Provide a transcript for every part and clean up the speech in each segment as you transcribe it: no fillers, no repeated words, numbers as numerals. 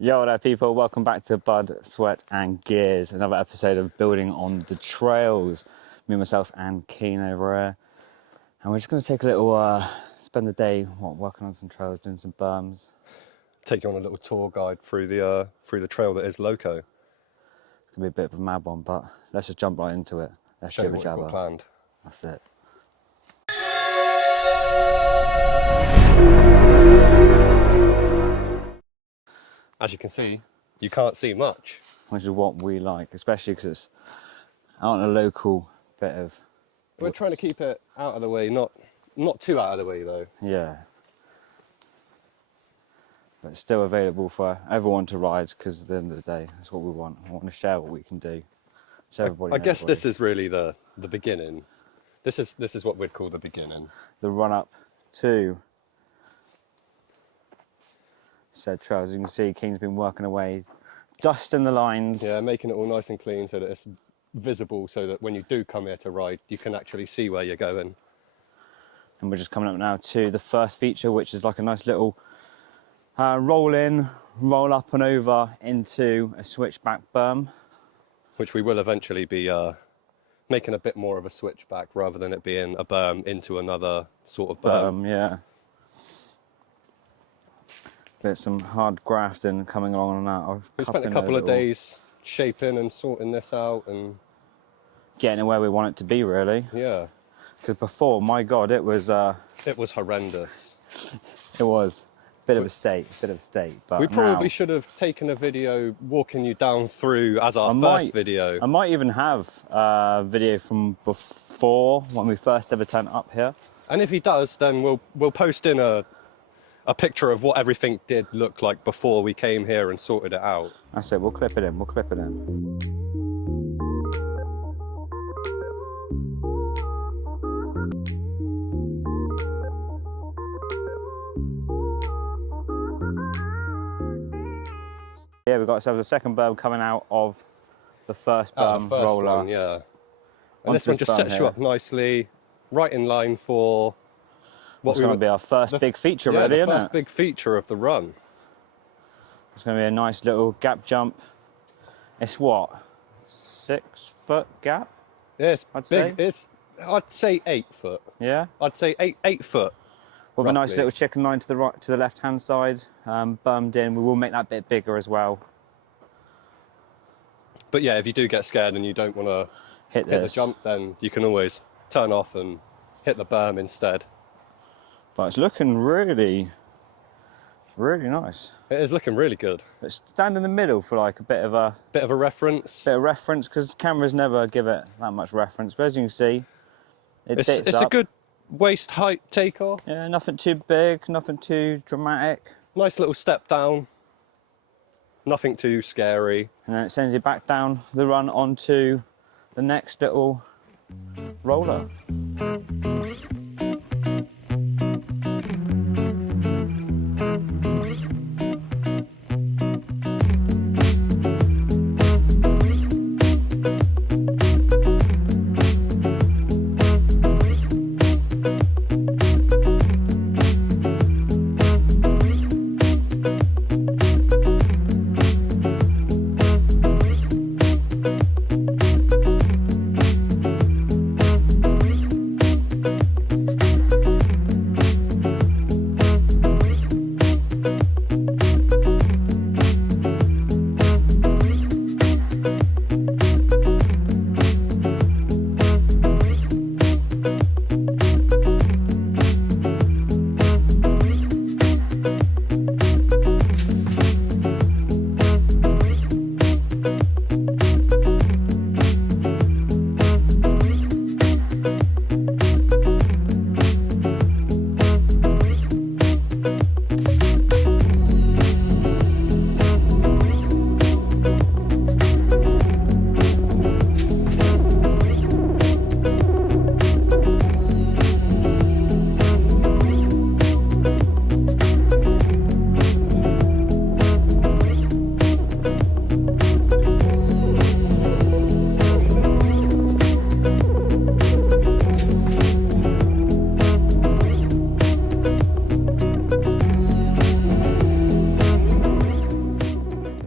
Yo there people, welcome back to Bud, Sweat and Gears, another episode of building on the trails. Me, myself and Keen over here. And we're just going to take a little, spend the day working on some trails, doing some berms. Take you on a little tour guide through the trail that is Loco. It's going to be a bit of a mad one, but let's just jump right into it. Let's Show you jibber what we've jabber. got planned. That's it. As you can see, you can't see much. Which is what we like, especially because it's out on a local bit of... We're trying to keep it out of the way, not too out of the way though. Yeah. But it's still available for everyone to ride, because at the end of the day, that's what we want. I want to share what we can do. So everybody I guess this is really the beginning. This is what we'd call the beginning. The run up to said trail. As you can see, Keen's been working away, dusting the lines. Yeah, making it all nice and clean so that it's visible, so that when you do come here to ride, you can actually see where you're going. And we're just coming up now to the first feature, which is like a nice little roll in, roll up and over into a switchback berm. Which we will eventually be making a bit more of a switchback rather than it being a berm into another sort of berm. Yeah. There's some hard grafting coming along on that. We spent a couple of days shaping and sorting this out and getting it where we want it to be, really. Yeah. Because before, my God, it was horrendous. It was a bit of a state. But we probably now, should have taken a video walking you down through as our first video. I might even have a video from before, when we first ever turned up here. And if he does, then we'll post in a picture of what everything did look like before we came here and sorted it out. That's it, we'll clip it in. Yeah, we've got ourselves a second berm coming out of the first berm roller. One, yeah. And this one just sets you up nicely, right in line for what's going to be our first big feature, really, isn't it? The first big feature of the run. It's going to be a nice little gap jump. It's what, 6 foot gap? Yeah, it's I'd big. say. I'd say 8 foot. Yeah. I'd say 8 foot. With roughly. a nice little chicken line to the right, to the left-hand side, bermed in. We will make that bit bigger as well. But yeah, if you do get scared and you don't want to hit the jump, then you can always turn off and hit the berm instead. But it's looking really, really nice. It is looking really good. Let's stand in the middle for like a bit of a reference. Because cameras never give it that much reference. But as you can see, it's a good waist height takeoff. Yeah, nothing too big, nothing too dramatic. Nice little step down. Nothing too scary. And then it sends you back down the run onto the next little roller.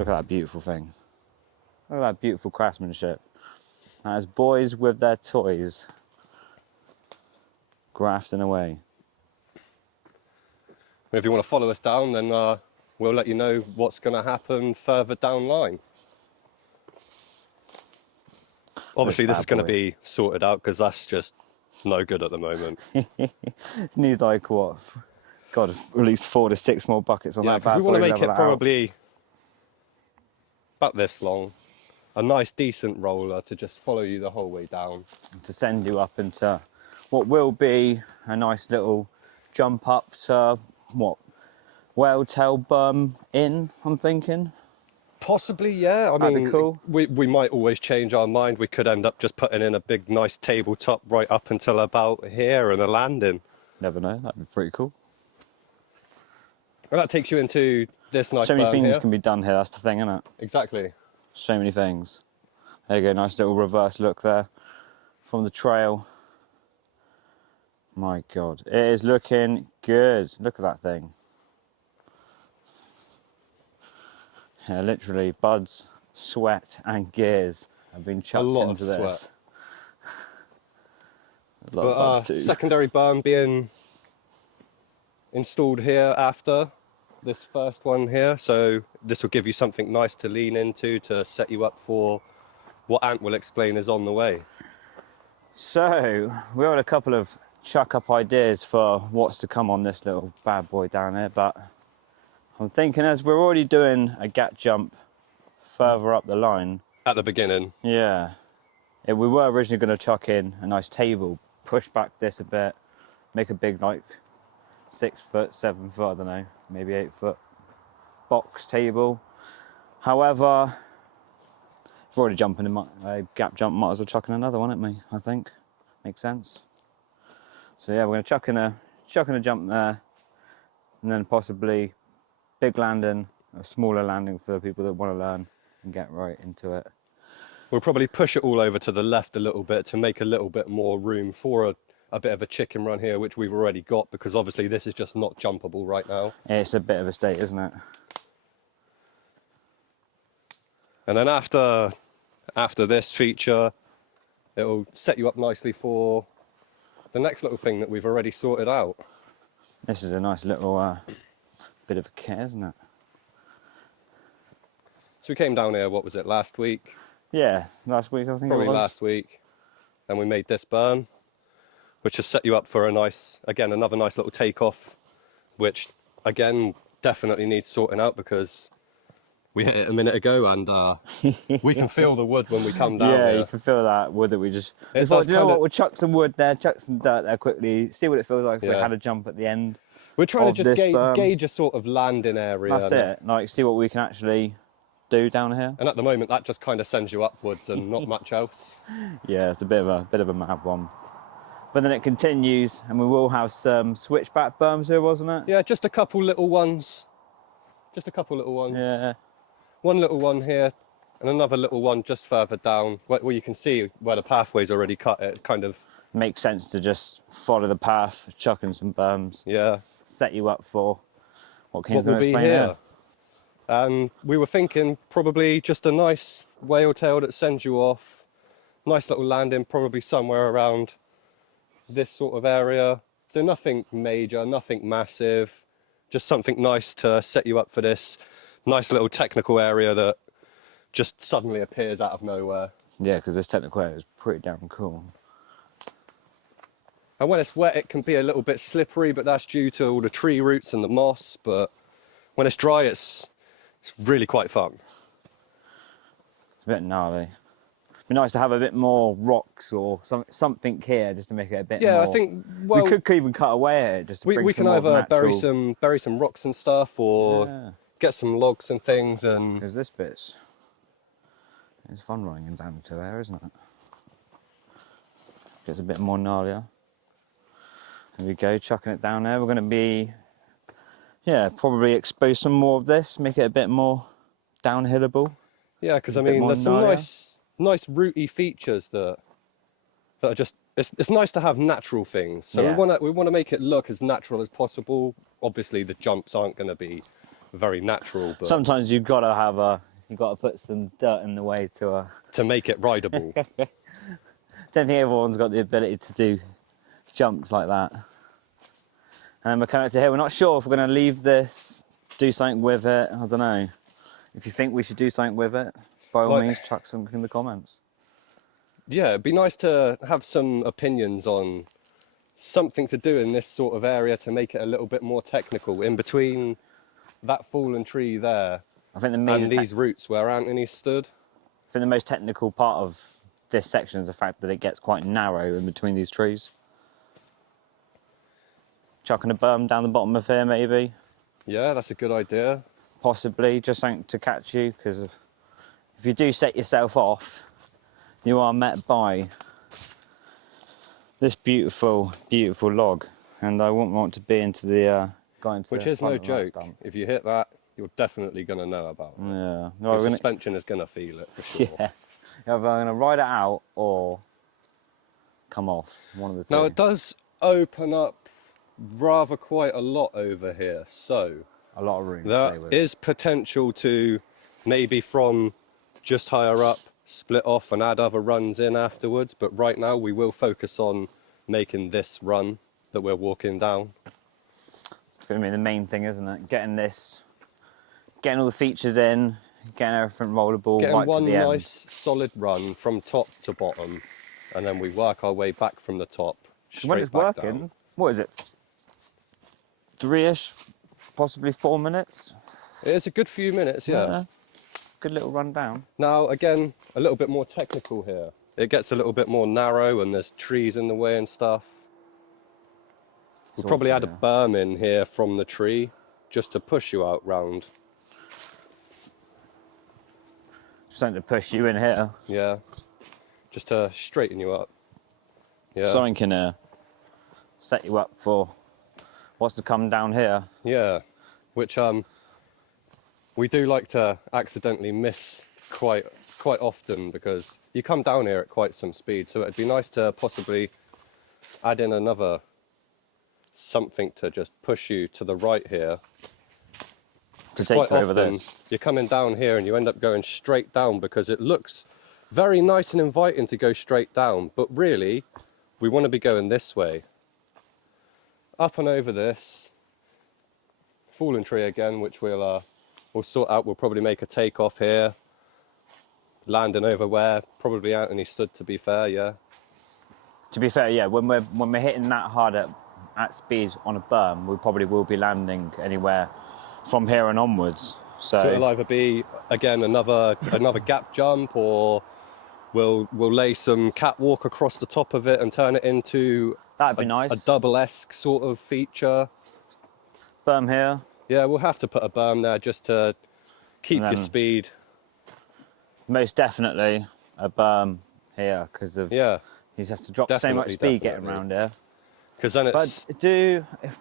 Look at that beautiful thing. Look at that beautiful craftsmanship. That is boys with their toys grafting away. If you want to follow us down, then we'll let you know what's going to happen further down line. Obviously, this is going to be sorted out because that's just no good at the moment. It needs like what? God, at least 4 to 6 more buckets on that bad boy. We want to make it probably about this long. A nice, decent roller to just follow you the whole way down. To send you up into what will be a nice little jump up to, what, whale tail berm in, I'm thinking. Possibly, yeah. That'd be cool. We might always change our mind. We could end up just putting in a big, nice tabletop right up until about here and a landing. Never know, that'd be pretty cool. Well, that takes you into this nice So many berm things here. can be done here, that's the thing, isn't it? Exactly. So many things. There you go, nice little reverse look there from the trail. My God, it is looking good. Look at that thing. Yeah, literally, Buds, Sweat and Gears have been chucked into this. Sweat. A lot of Buds too. Secondary berm being installed here after this first one here, so this will give you something nice to lean into to set you up for what Ant will explain is on the way. So we had a couple of chuck up ideas for what's to come on this little bad boy down here, but I'm thinking as we're already doing a gap jump further up the line At the beginning. Yeah, we were originally going to chuck in a nice table, push back this a bit, make a big like 6 foot, 7 foot, I don't know, maybe 8 foot box table. However, if we're already jumping in a gap jump, might as well chuck in another one at me, I think. Makes sense. So yeah, we're going to chuck in a jump there, and then possibly big landing, a smaller landing for the people that want to learn and get right into it. We'll probably push it all over to the left a little bit to make a little bit more room for a bit of a chicken run here, which we've already got, because obviously this is just not jumpable right now. It's a bit of a state, isn't it? And then after this feature, it'll set you up nicely for the next little thing that we've already sorted out. This is a nice little bit of a kit, isn't it? So we came down here, what was it, last week? Yeah, last week I think Probably it was. last week. And we made this berm, which has set you up for a nice, again, another nice little takeoff, which again, definitely needs sorting out because we hit it a minute ago and we can feel the wood when we come down Yeah, here. you can feel that wood that we just... It we thought, does you know kinda- what, we'll chuck some wood there, chuck some dirt there quickly, see what it feels like if we Yeah. had a jump at the end. We're trying of to just this berm. gauge a sort of landing area. That's it, like see what we can actually do down here. And at the moment, that just kind of sends you upwards and not much else. Yeah, it's a bit of a mad one. But then it continues, and we will have some switchback berms here, wasn't it? Yeah, just a couple little ones. Just a couple little ones. Yeah. One little one here, and another little one just further down, where you can see where the pathway's already cut. It kind of Makes sense to just follow the path, chuck in some berms, yeah. set you up for what Keen's What will going to be explain here? here. And we were thinking probably just a nice whale tail that sends you off. Nice little landing, probably somewhere around this sort of area. So nothing major, nothing massive, just something nice to set you up for this nice little technical area that just suddenly appears out of nowhere. Yeah, because this technical area is pretty damn cool. And when it's wet, it can be a little bit slippery, but that's due to all the tree roots and the moss. But when it's dry, it's really quite fun. It's a bit gnarly. It'd be nice to have a bit more rocks or something here just to make it a bit more... Yeah, I think, well, we could even cut away it just to bring we some can more either natural... bury some rocks and stuff, or Yeah. get some logs and things. And Because this bit's... It's fun running down to there, isn't it? Gets a bit more gnarlier. There we go, chucking it down there. We're going to be... Yeah, probably expose some more of this, make it a bit more downhillable. yeah, because I A bit mean, more there's some gnarlier. nice rooty features that are just. It's nice to have natural things. So Yeah. we want to make it look as natural as possible. Obviously, the jumps aren't going to be very natural, but Sometimes you've got to have a You've got to put some dirt in the way to... to make it rideable. Don't think everyone's got the ability to do jumps like that. And we're coming up to here. We're not sure if we're going to leave this, do something with it. I don't know. If you think we should do something with it, by all means, chuck some in the comments. Yeah, it'd be nice to have some opinions on something to do in this sort of area to make it a little bit more technical in between that fallen tree there I think the major and these roots where Anthony stood. I think the most technical part of this section is the fact that it gets quite narrow in between these trees. Chucking a berm down the bottom of here, maybe. Yeah, that's a good idea. Possibly, just something to catch you, because if you do set yourself off, you are met by this beautiful, beautiful log. And I wouldn't want to be into the going to Which the is no front of that joke. stump. If you hit that, you're definitely going to know about it. Yeah. No, the suspension is going to feel it for sure. Yeah. Either I'm going to ride it out or come off. One of the two. Now, it does open up rather quite a lot over here, so a lot of room to play there with. is potential to maybe from just higher up split off and add other runs in afterwards, but right now we will focus on making this run that we're walking down. It's going to be the main thing, isn't it? Getting all the features in, getting everything rollable Getting right one to the end. nice solid run from top to bottom, and then we work our way back from the top straight When it's back working, down. what is it? 3-ish, possibly 4 minutes. It is a good few minutes, yeah. Good little run down. Now, again, a little bit more technical here. It gets a little bit more narrow and there's trees in the way and stuff. We'll probably add a berm in here from the tree just to push you out round. Something to push you in here. Yeah, just to straighten you up. Yeah. Something can set you up for what's to come down here. Yeah, which we do like to accidentally miss quite often because you come down here at quite some speed, so it'd be nice to possibly add in another something to just push you to the right here. To take over this. You're coming down here and you end up going straight down because it looks very nice and inviting to go straight down, but really we want to be going this way. Up and over this fallen tree again, which we'll sort out. We'll probably make a takeoff here, landing over where probably Anthony stood, to be fair. Yeah, To be fair, yeah, when we're hitting that hard at speed on a berm, we probably will be landing anywhere from here and onwards. so it'll either be again another gap jump, or we'll lay some catwalk across the top of it and turn it into that'd be nice. a double-esque sort of feature. Berm here. Yeah, we'll have to put a berm there just to keep your speed. Most definitely a berm here because of you just have to drop so much speed getting around here. Because then it's But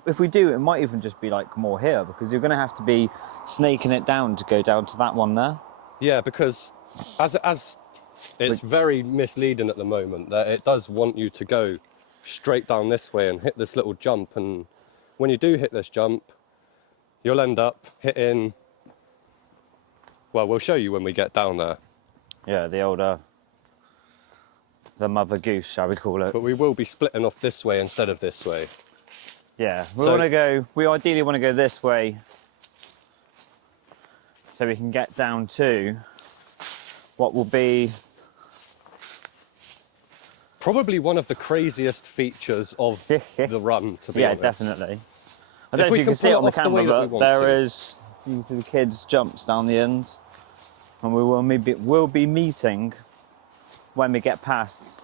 if we do, it might even just be like more here because you're going to have to be snaking it down to go down to that one there. yeah, because as it's very misleading at the moment that it does want you to go straight down this way and hit this little jump, and when you do hit this jump, you'll end up hitting. Well, we'll show you when we get down there. Yeah, the older, the mother goose, shall we call it? But we will be splitting off this way instead of this way. Yeah, we ideally want to go this way so we can get down to what will be Probably one of the craziest features of the run, to be honest. Yeah, definitely. I don't know if you can see it on the camera, but there is, you can see the kids' jumps down the ends. And we'll be meeting when we get past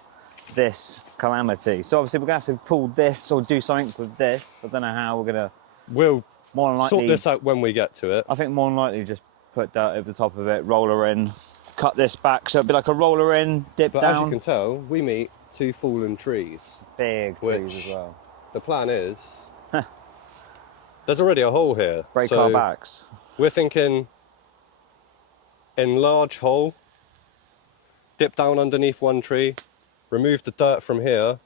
this calamity. So obviously we're going to have to pull this or do something with this. I don't know how we're going to... We'll more than likely, sort this out when we get to it. I think more than likely just put dirt over the top of it, roller in, cut this back. So it'd be like a roller in, dip But down. as you can tell, we meet two fallen trees. Big trees as well. The plan is... there's already a hole here. Break so our backs. We're thinking enlarge hole, dip down underneath one tree, remove the dirt from here,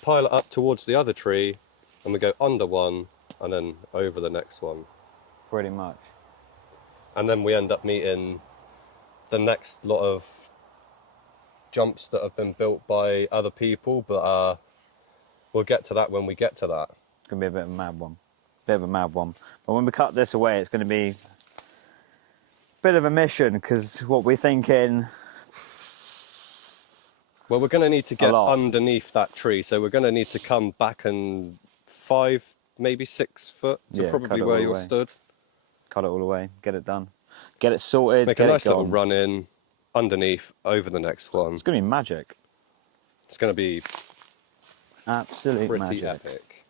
pile it up towards the other tree, and we go under one and then over the next one. Pretty much. And then we end up meeting the next lot of jumps that have been built by other people, but we'll get to that when we get to that. It's going to be a bit of a mad one. Bit of a mad one. But when we cut this away, it's going to be a bit of a mission, because what we're thinking... Well, we're going to need to get underneath that tree, so we're going to need to come back and 5, maybe 6 foot to probably where you're stood. Cut it all away, get it done. Get it sorted, Make a nice little run in, underneath, over the next one. It's going to be magic. It's going to be absolute pretty magic. Epic.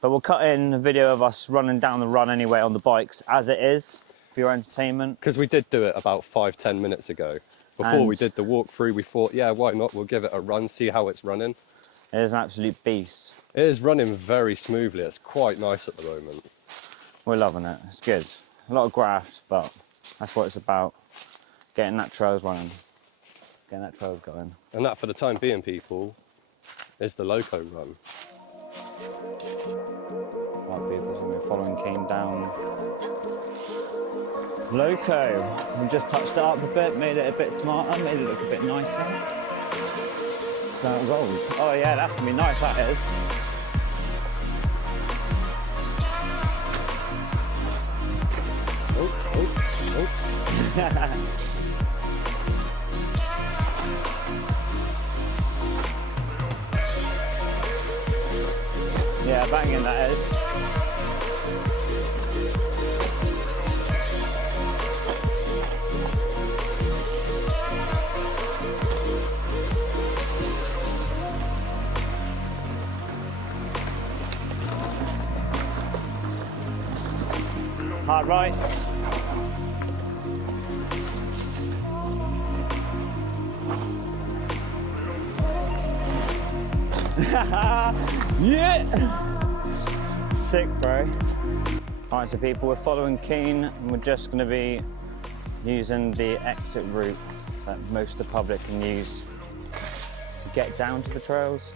But we'll cut in a video of us running down the run anyway on the bikes as it is for your entertainment. Because we did do it about 5-10 minutes ago. Before we did the walkthrough, we thought, yeah, why not? We'll give it a run, see how it's running. It is an absolute beast. It is running very smoothly. It's quite nice at the moment. We're loving it. It's good. A lot of graft, but that's what it's about. Getting that trails running. Getting that trails going. And that, for the time being, people, is the loco run. Right, people, so we're following Keen down loco. We just touched it up a bit, made it a bit smarter, made it look a bit nicer. So it rolls. Oh yeah, that's gonna be nice, that is. Yeah, banging that is. Hard right. Yeah! Sick, bro. Alright, so people, we're following Keen and we're just going to be using the exit route that most of the public can use to get down to the trails.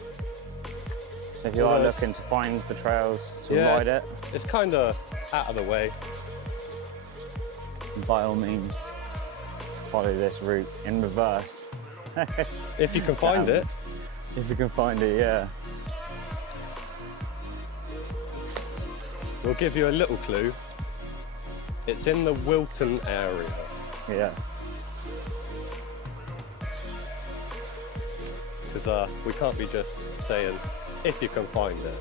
So if you are looking to find the trails to ride it, it's kind of out of the way. By all means, follow this route in reverse. If you can find it. If you can find it, yeah. We'll give you a little clue. It's in the Wilton area. Yeah. Because we can't be just saying, if you can find it.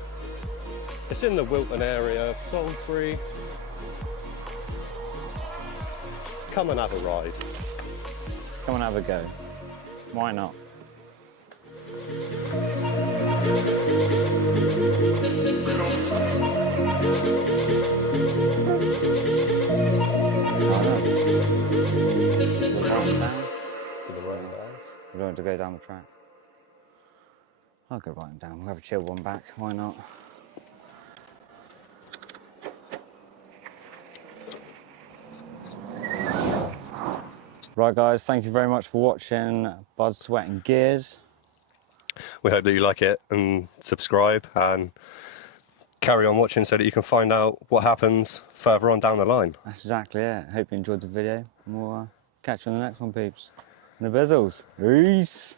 It's in the Wilton area of Salisbury. Come and have a ride. Come and have a go. Why not? We don't want to go down the track. I'll go right down. We'll have a chill one back. Why not? Right, guys. Thank you very much for watching Bud, Sweat and Gears. We hope that you like it and subscribe and carry on watching so that you can find out what happens further on down the line. That's exactly it. Hope you enjoyed the video. And we'll catch you on the next one, peeps. And the bizzles. Peace.